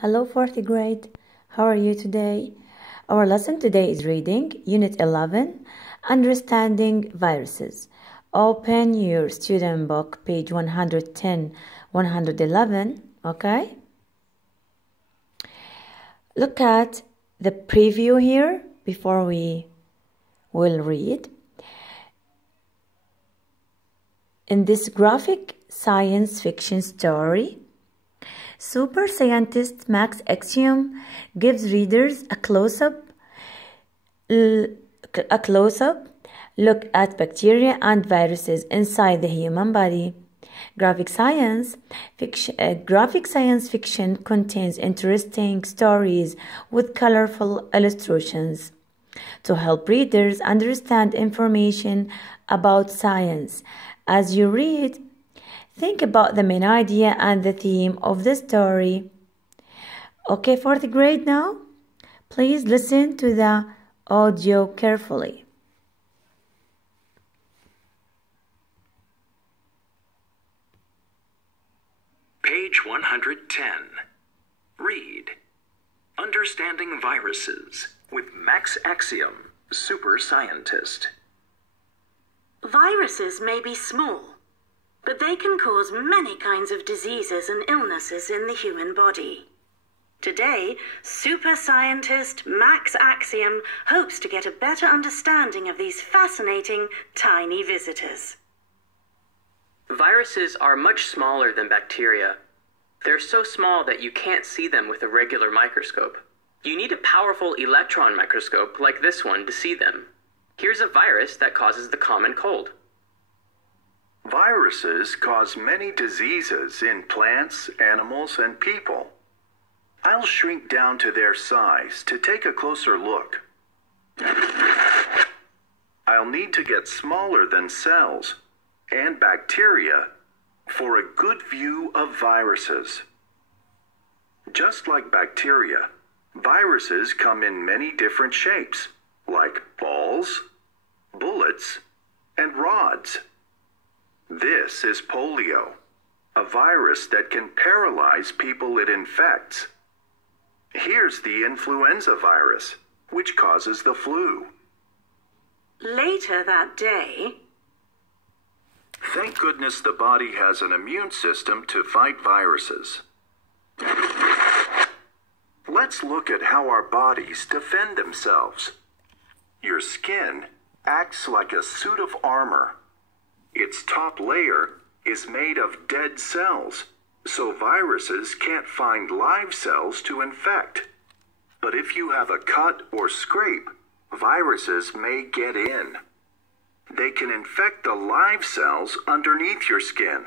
Hello, fourth grade. How are you today? Our lesson today is reading Unit 11, Understanding Viruses. Open your student book, page 110, 111, okay? Look at the preview here before we will read. In this graphic science fiction story, super scientist Max Axiom gives readers a close-up look at bacteria and viruses inside the human body. Graphic science fiction contains interesting stories with colorful illustrations to help readers understand information about science. As you read, think about the main idea and the theme of the story. Okay, fourth grade now? Please listen to the audio carefully. Page 110. Read Understanding Viruses with Max Axiom, Super Scientist. Viruses may be small, but they can cause many kinds of diseases and illnesses in the human body. Today, super scientist Max Axiom hopes to get a better understanding of these fascinating tiny visitors. Viruses are much smaller than bacteria. They're so small that you can't see them with a regular microscope. You need a powerful electron microscope like this one to see them. Here's a virus that causes the common cold. Viruses cause many diseases in plants, animals, and people. I'll shrink down to their size to take a closer look. I'll need to get smaller than cells and bacteria for a good view of viruses. Just like bacteria, viruses come in many different shapes, like balls, bullets, and rods. This is polio, a virus that can paralyze people it infects. Here's the influenza virus, which causes the flu. Later that day, thank goodness the body has an immune system to fight viruses. Let's look at how our bodies defend themselves. Your skin acts like a suit of armor. Its top layer is made of dead cells, so viruses can't find live cells to infect. But if you have a cut or scrape, viruses may get in. They can infect the live cells underneath your skin.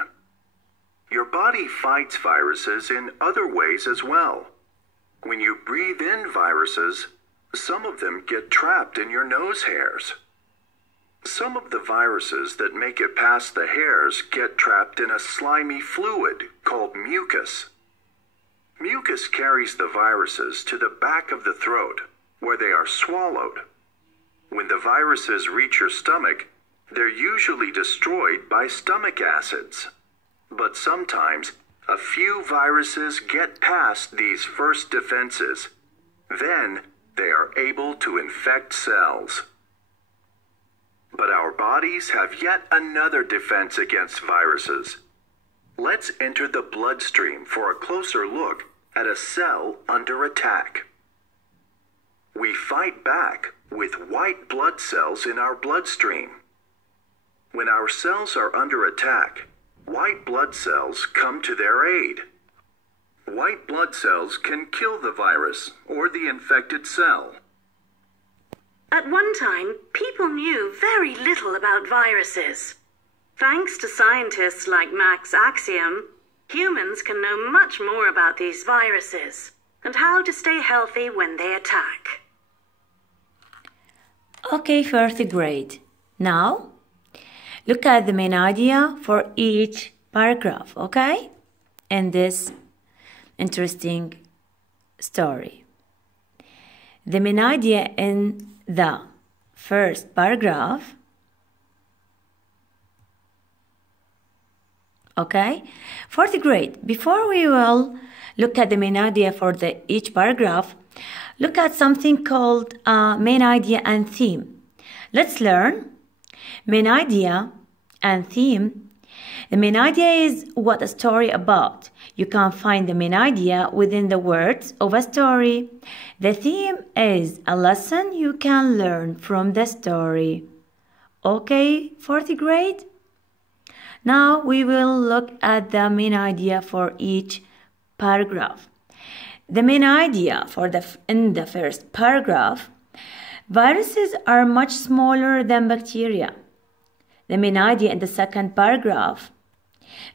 Your body fights viruses in other ways as well. When you breathe in viruses, some of them get trapped in your nose hairs. Some of the viruses that make it past the hairs get trapped in a slimy fluid called mucus. Mucus carries the viruses to the back of the throat, where they are swallowed. When the viruses reach your stomach, they're usually destroyed by stomach acids. But sometimes, a few viruses get past these first defenses. Then, they are able to infect cells. But our bodies have yet another defense against viruses. Let's enter the bloodstream for a closer look at a cell under attack. We fight back with white blood cells in our bloodstream. When our cells are under attack, white blood cells come to their aid. White blood cells can kill the virus or the infected cell. at one time, people knew very little about viruses. Thanks to scientists like Max Axiom, humans can know much more about these viruses and how to stay healthy when they attack. Okay, fourth grade. Now, look at the main idea for each paragraph, okay? In this interesting story. The main idea in the first paragraph, okay? Fourth grade, before we will look at the main idea for each paragraph. Look at something called main idea and theme. Let's learn main idea and theme. The main idea is what a story about. You can find the main idea within the words of a story. The theme is a lesson you can learn from the story. Okay, fourth grade? Now we will look at the main idea for each paragraph. The main idea in the first paragraph, viruses are much smaller than bacteria. The main idea in the second paragraph,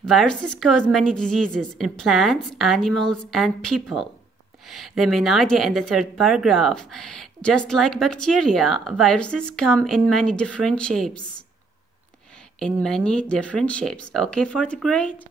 viruses cause many diseases in plants, animals, and people. The main idea in the third paragraph, just like bacteria, viruses come in many different shapes. Okay, fourth grade?